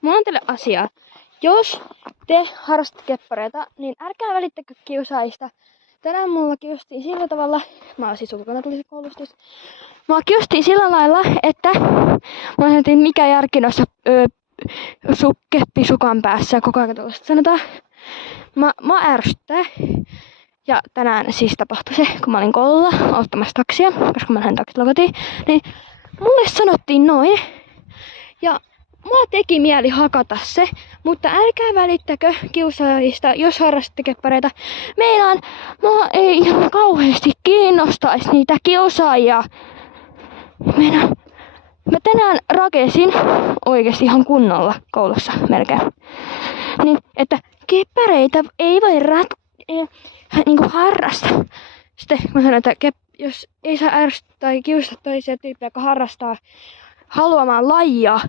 mulla on teille asiaa. Jos te harrastatte keppareita, niin älkää välittäkö kiusaajista. Tänään mulla kiusattiin sillä tavalla, mä oon siis ulkona tuli se koulutus. Mua kiusattiin sillä lailla, että mä sanoin, mikä järki noissa keppisukan päässä koko ajan tuollaista sanotaan. Mä ärsyttää. Ja tänään siis tapahtui se, kun mä olin koululla ottamassa taksia, koska mä lähdin taksilla kotiin, niin mulle sanottiin noin. Ja mulla teki mieli hakata se, mutta älkää välittäkö kiusaajista, jos harrastatte keppareita. Mua ei ihan kauheasti kiinnostaisi niitä kiusaajia. Mä tänään rakensin oikeesti ihan kunnolla koulussa melkein. Niin, että keppareita ei voi niinku harrastaa. Sitten mä sanoin, että jos ei saa ärsyttää tai kiusata toisia tyyppejä, jotka harrastaa haluamaan lajia,